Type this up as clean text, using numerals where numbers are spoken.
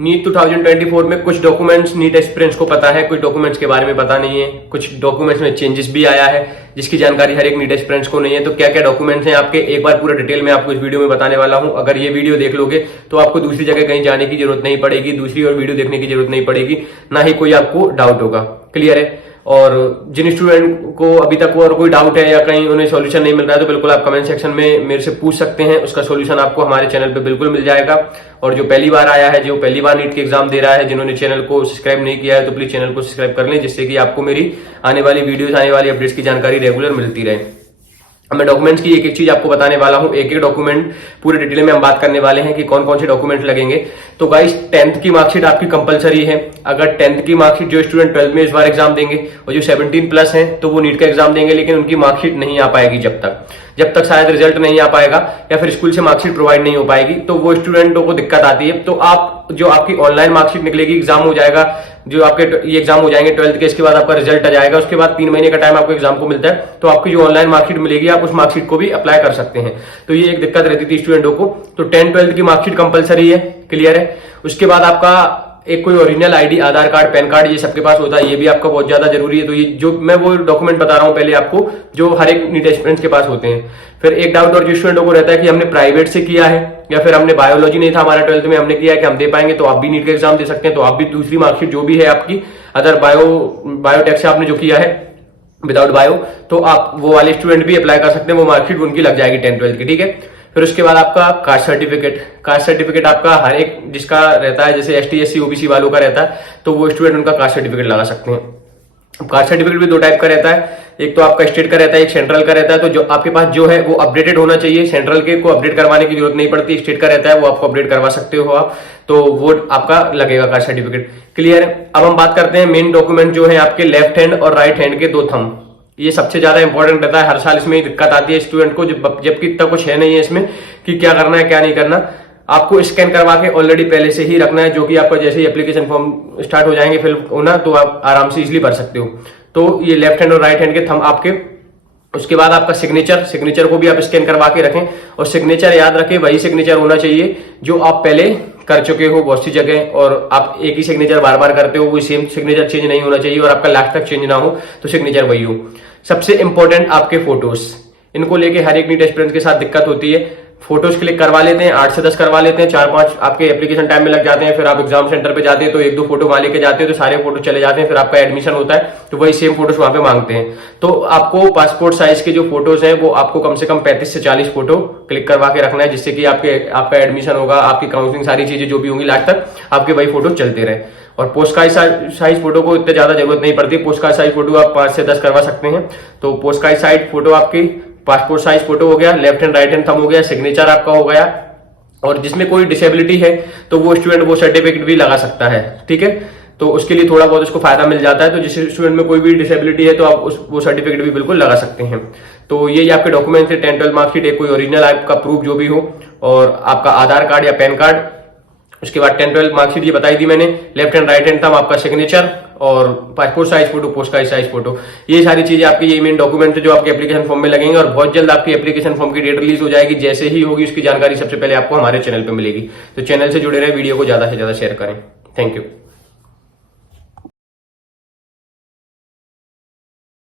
NEET 2024 में कुछ documents NEET aspirants को पता है, कुछ डॉक्यूमेंट्स के बारे में पता नहीं है, कुछ डॉक्यूमेंट्स में चेंजेस भी आया है जिसकी जानकारी हर एक नीट एस्पिरेंट्स को नहीं है। तो क्या क्या डॉक्यूमेंट्स हैं आपके, एक बार पूरा डिटेल में आपको इस वीडियो में बताने वाला हूं। अगर ये वीडियो देख लोगे तो आपको दूसरी जगह कहीं जाने की जरूरत नहीं पड़ेगी, दूसरी और वीडियो देखने की जरूरत नहीं पड़ेगी, ना ही कोई आपको डाउट होगा। क्लियर है? और जिन स्टूडेंट को अभी तक और कोई डाउट है या कहीं उन्हें सॉल्यूशन नहीं मिल रहा है तो बिल्कुल आप कमेंट सेक्शन में मेरे से पूछ सकते हैं, उसका सॉल्यूशन आपको हमारे चैनल पे बिल्कुल मिल जाएगा। और जो पहली बार आया है, जो पहली बार नीट के एग्जाम दे रहा है, जिन्होंने चैनल को सब्सक्राइब नहीं किया है तो प्लीज चैनल को सब्सक्राइब कर लें, जिससे कि आपको मेरी आने वाली वीडियोस, आने वाली अपडेट्स की जानकारी रेगुलर मिलती रहे। अब मैं डॉक्यूमेंट्स की एक एक चीज आपको बताने वाला हूं, एक एक डॉक्यूमेंट पूरे डिटेल में हम बात करने वाले हैं कि कौन कौन से डॉक्यूमेंट लगेंगे। तो गाइस 10th की मार्कशीट आपकी कंपलसरी है। अगर 10th की मार्कशीट जो स्टूडेंट 12th में इस बार एग्जाम देंगे और जो 17+ हैं तो वो नीट का एग्जाम देंगे, लेकिन उनकी मार्कशीट नहीं आ पाएगी जब तक शायद रिजल्ट नहीं आ पाएगा या फिर स्कूल से मार्कशीट प्रोवाइड नहीं हो पाएगी, तो वो स्टूडेंटों को दिक्कत आती है। तो आप जो आपकी ऑनलाइन मार्कशीट निकलेगी, एग्जाम हो जाएगा, जो आपके ये एग्जाम हो जाएंगे 12th के, इसके बाद आपका रिजल्ट आ जाएगा, उसके बाद 3 महीने का टाइम आपको एग्जाम को मिलता है, तो आपकी जो ऑनलाइन मार्कशीट मिलेगी आप उस मार्कशीट को भी अप्लाई कर सकते हैं। तो ये एक दिक्कत रहती थी स्टूडेंटों को। तो 10th-12th की मार्कशीट कंपलसरी है। क्लियर है? उसके बाद आपका एक कोई ओरिजिनल आईडी, आधार कार्ड, पैन कार्ड, ये सबके पास होता है, ये भी आपका बहुत ज्यादा जरूरी है। तो ये जो मैं वो डॉक्यूमेंट बता रहा हूं पहले आपको, जो हर एक नीट एस्पिरेंट्स के पास होते हैं। फिर एक डाउट और जो स्टूडेंटों को रहता है कि हमने प्राइवेट से किया है या फिर हमने बायोलॉजी नहीं था हमारा 12th में, हमने किया है कि हम दे पाएंगे, तो आप भी नीट का एग्जाम दे सकते हैं। तो आप भी दूसरी मार्कशीट जो भी है आपकी, अदर बायोटेक से आपने जो किया है विदाउट बायो, तो आप वो वाले स्टूडेंट भी अप्लाई कर सकते हैं, वो मार्कशीट उनकी लग जाएगी 10th-12th की। ठीक है? फिर उसके बाद आपका कास्ट सर्टिफिकेट आपका हर एक जिसका रहता है, जैसे ST SC OBC वालों का रहता है, तो वो स्टूडेंट उनका कास्ट सर्टिफिकेट लगा सकते हैं। कास्ट सर्टिफिकेट भी 2 टाइप का रहता है, एक तो आपका स्टेट का रहता है, एक सेंट्रल का रहता है। तो जो आपके पास जो है वो अपडेटेड होना चाहिए, सेंट्रल के को अपडेट करवाने की जरूरत नहीं पड़ती, स्टेट का रहता है वो आपको अपडेट करवा सकते हो आप, तो वो आपका लगेगा कास्ट सर्टिफिकेट। क्लियर है? अब हम बात करते हैं मेन डॉक्यूमेंट जो है आपके लेफ्ट हैंड और राइट हैंड के 2 थंब। ये सबसे ज्यादा इंपॉर्टेंट रहता है, हर साल इसमें दिक्कत आती है स्टूडेंट को, जबकि इतना कुछ है नहीं है इसमें कि क्या करना है क्या नहीं करना। आपको स्कैन करवा के ऑलरेडी पहले से ही रखना है, जो कि आपका जैसे ही एप्लीकेशन फॉर्म स्टार्ट हो जाएंगे फिल होना, तो आप आराम से इजिली भर सकते हो। तो ये लेफ्ट हैंड और राइट हैंड के थंब आपके। उसके बाद आपका सिग्नेचर को भी आप स्कैन करवा के रखें, और सिग्नेचर याद रखें वही सिग्नेचर होना चाहिए जो आप पहले कर चुके हो बहुत सी जगह, और आप एक ही सिग्नेचर बार बार करते हो, वो सेम सिग्नेचर चेंज नहीं होना चाहिए, और आपका लास्ट तक चेंज ना हो, तो सिग्नेचर वही हो। सबसे इंपॉर्टेंट आपके फोटोज, इनको लेके हर एक नीट एस्पिरेंट के साथ दिक्कत होती है। फोटोज क्लिक करवा लेते हैं, 8 से 10 करवा लेते हैं, 4-5 आपके एप्लीकेशन टाइम में लग जाते हैं। फिर आप एग्जाम सेंटर पे जाते हैं तो 1-2 फोटो वहां लेके जाते हैं, तो सारे फोटो चले जाते हैं। फिर आपका एडमिशन होता है तो वही सेम फोटोज वहां पे मांगते हैं। तो आपको पासपोर्ट साइज के जो फोटोज हैं वो आपको कम से कम 35 से 40 फोटो क्लिक करवा के रखना है, जिससे कि आपका एडमिशन होगा, आपकी काउंसलिंग, सारी चीजें जो भी होंगी लास्ट तक आपके वही फोटो चलते रहे। और पोस्ट कार्ड साइज फोटो को इतने ज्यादा जरूरत नहीं पड़ती, पोस्ट कार्ड साइज फोटो आप 5 से 10 करवा सकते हैं। तो पोस्ट कार्ड साइज फोटो आपकी, पासपोर्ट साइज फोटो हो गया, left hand right hand thumb हो गया, सिग्नेचर आपका हो गया। और जिसमें कोई डिसेबिलिटी है तो वो स्टूडेंट वो सर्टिफिकेट भी लगा सकता है। ठीक है? तो उसके लिए थोड़ा बहुत उसको फायदा मिल जाता है। तो जिस स्टूडेंट में कोई भी डिसेबिलिटी है तो आप वो सर्टिफिकेट भी बिल्कुल लगा सकते हैं। तो ये आपके डॉक्यूमेंट्स है, 10th-12th मार्कशीट, एक कोई ओरिजिनल आपका प्रूफ जो भी हो, और आपका आधार कार्ड या पैन कार्ड। उसके बाद 10th-12th मार्कशीट ये बताई दी मैंने, left hand right hand thumb, आपका सिग्नेचर, और passport size photo, post card size photo. ये सारी चीजें आपकी, ये मेन डॉक्यूमेंट है जो आपके एप्लीकेशन फॉर्म में लगेंगे। और बहुत जल्द आपकी एप्लीकेशन फॉर्म की डेट रिलीज हो जाएगी, जैसे ही होगी उसकी जानकारी सबसे पहले आपको हमारे चैनल पे मिलेगी। तो चैनल से जुड़े रहे, वीडियो को ज्यादा से ज्यादा शेयर करें। Thank you.